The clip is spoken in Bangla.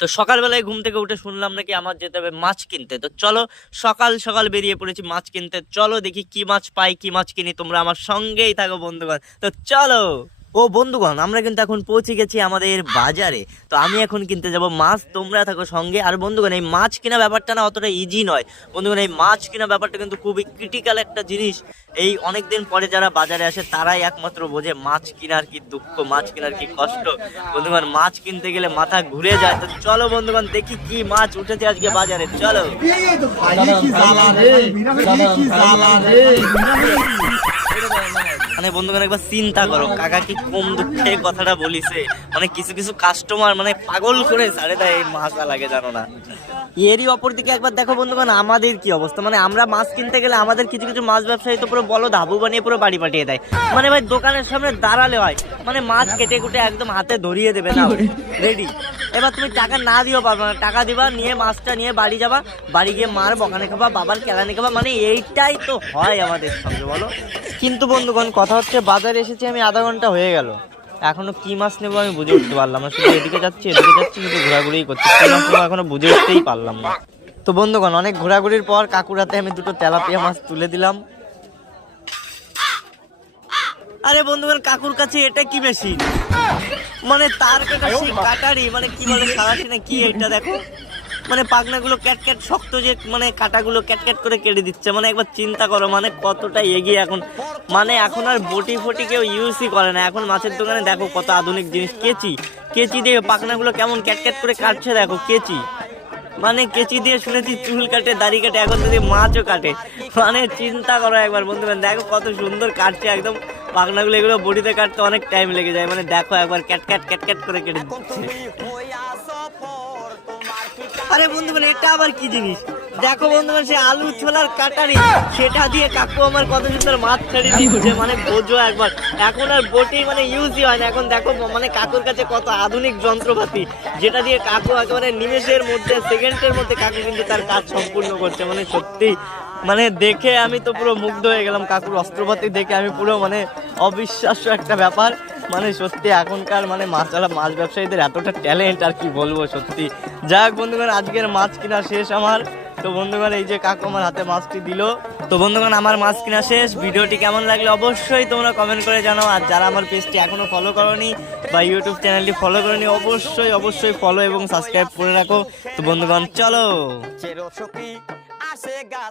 তো সকালবেলায় ঘুম থেকে উঠে শুনলাম নাকি আমার যেতে হবে মাছ কিনতে। তো চলো সকাল সকাল বেরিয়ে পড়েছি মাছ কিনতে। চলো দেখি কি মাছ পাই, কি মাছ কিনি, তোমরা আমার সঙ্গেই থাকো বন্ধুগণ। তো চলো। ও বন্ধুগণ, আমরা কিন্তু এখন পৌঁছে গেছি আমাদের বাজারে। তো আমি এখন কিনতে যাব মাছ, তোমরা থাকো সঙ্গে। আর বন্ধুগণ, এই মাছ কেনা ব্যাপারটা না অতটা ইজি নয় বন্ধুগণ। এই মাছ কেনা ব্যাপারটা কিন্তু খুবই ক্রিটিক্যাল একটা জিনিস। এই অনেকদিন পরে যারা বাজারে আসে তারাই একমাত্র বোঝে মাছ কেনার কি দুঃখ, মাছ কেনার কি কষ্ট। বন্ধুগণ, মাছ কিনতে গেলে মাথা ঘুরে যায়। তো চলো বন্ধুগণ, দেখি কি মাছ উঠেছে আজকে বাজারে। চলো। মানে বন্ধুগণ একবার চিন্তা করো, কাকা কি কম দুঃখে কথাটা বলিছে। মানে কিছু কিছু কাস্টমার মানে পাগল করে ছাড়ে দেয় এই মাছ লাগে, জানো না। এরই অপর দিকে একবার দেখো বন্ধুগণ আমাদের কি অবস্থা। মানে আমরা মাছ কিনতে গেলে আমাদের কিছু কিছু মাছ ব্যবসায়ী তো পুরো বলো ধাবু বানিয়ে পুরো বাড়ি পাঠিয়ে দেয়। মানে ভাই দোকানের সামনে দাঁড়ালে হয়, মানে মাছ কেটে কুটে একদম হাতে ধরিয়ে দেবে না, রেডি। এবার তুমি টাকা না দিও পারবে না, টাকা দিবা, নিয়ে মাছটা নিয়ে বাড়ি যাবা, বাড়ি গিয়ে মার বকানে খাবা, বাবার কেলানি খাবা। মানে এইটাই তো হয় আমাদের সঙ্গে, বলো। কিন্তু বন্ধুগণ কথা হচ্ছে, বাজারে এসেছি আমি আধা ঘন্টা হয়ে গেল, এখনো কি মাছ নেবো আমি বুঝে উঠতে পারলাম না। শুধু এদিকে যাচ্ছি শুধু ঘোরাঘুরি করছি, কি মাছ নেবো এখনো বুঝে উঠতেই পারলাম না। তো বন্ধুগণ অনেক ঘোরাঘুরির পর কাকুর হাতে আমি দুটো তেলাপিয়া মাছ তুলে দিলাম। আরে বন্ধুগণ, কাকুর কাছে এটা কি মেশিন, মানে তার কাটারি, মানে কি বলে সারাশি না কি, এটা দেখো মানে পাখনাগুলো ক্যাট ক্যাট শক্ত, যে মানে কাটাগুলো ক্যাট ক্যাট করে কেটে দিচ্ছে। মানে একবার চিন্তা করো মানে কতটা এগিয়ে এখন। মানে এখন আর বটি ফটি কেউ ইউজই করে না, এখন মাছের দোকানে দেখো কত আধুনিক জিনিস। কেচি দিয়ে পাখনাগুলো কেমন ক্যাট ক্যাট করে কাটছে, দেখো কেচি। মানে কেচি দিয়ে শুনেছি চুল কাটে, দাড়ি কাটে, এখন যদি মাছও কাটে। মানে চিন্তা করো একবার বন্ধুগণ, দেখো কত সুন্দর কাটছে একদম পাখনাগুলো। এগুলো বডিতে কাটতে অনেক টাইম লেগে যায়। মানে দেখো একবার ক্যাট ক্যাট ক্যাট ক্যাট করে কেটে দিচ্ছে। আরে বন্ধুগণ, এটা আবার কি জিনিস দেখো বন্ধুগণ, সে আলু ছোলার কাটারি, সেটা দিয়ে কাকু আমার কত সুন্দর মাছ ছেড়ে দিচ্ছে। মানে বোঝো একবার, এখন আর বটি মানে ইউজই হয় না। এখন দেখো মানে কাকুর কাছে কত আধুনিক যন্ত্রপাতি, যেটা দিয়ে কাকু একেবারে নিমেষের মধ্যে, সেকেন্ডের মধ্যে কাকু কিন্তু তার কাজ সম্পূর্ণ করছে। মানে সত্যি মানে দেখে আমি তো পুরো মুগ্ধ হয়ে গেলাম, কাকুর অস্ত্রপাতি দেখে আমি পুরো মানে অবিশ্বাস্য একটা ব্যাপার। মানে সত্যি এখনকার মানে মাছ ব্যবসায়ীদের এতটা ট্যালেন্ট, আর কি বলবো সত্যি। যাক বন্ধুগণ, আজকের মাছ কিনা শেষ আমার। তো বন্ধুগণ এই যে কাকু আমার হাতে মাছটি দিল। তো বন্ধুগণ আমার মাছ কিনা শেষ। ভিডিওটি কেমন লাগলো অবশ্যই তোমরা কমেন্ট করে জানাও। আর যারা আমার পেজটি এখনো ফলো করোনি বা ইউটিউব চ্যানেলটি ফলো করোনি, অবশ্যই ফলো এবং সাবস্ক্রাইব করে রাখো। তো বন্ধুগণ চলো।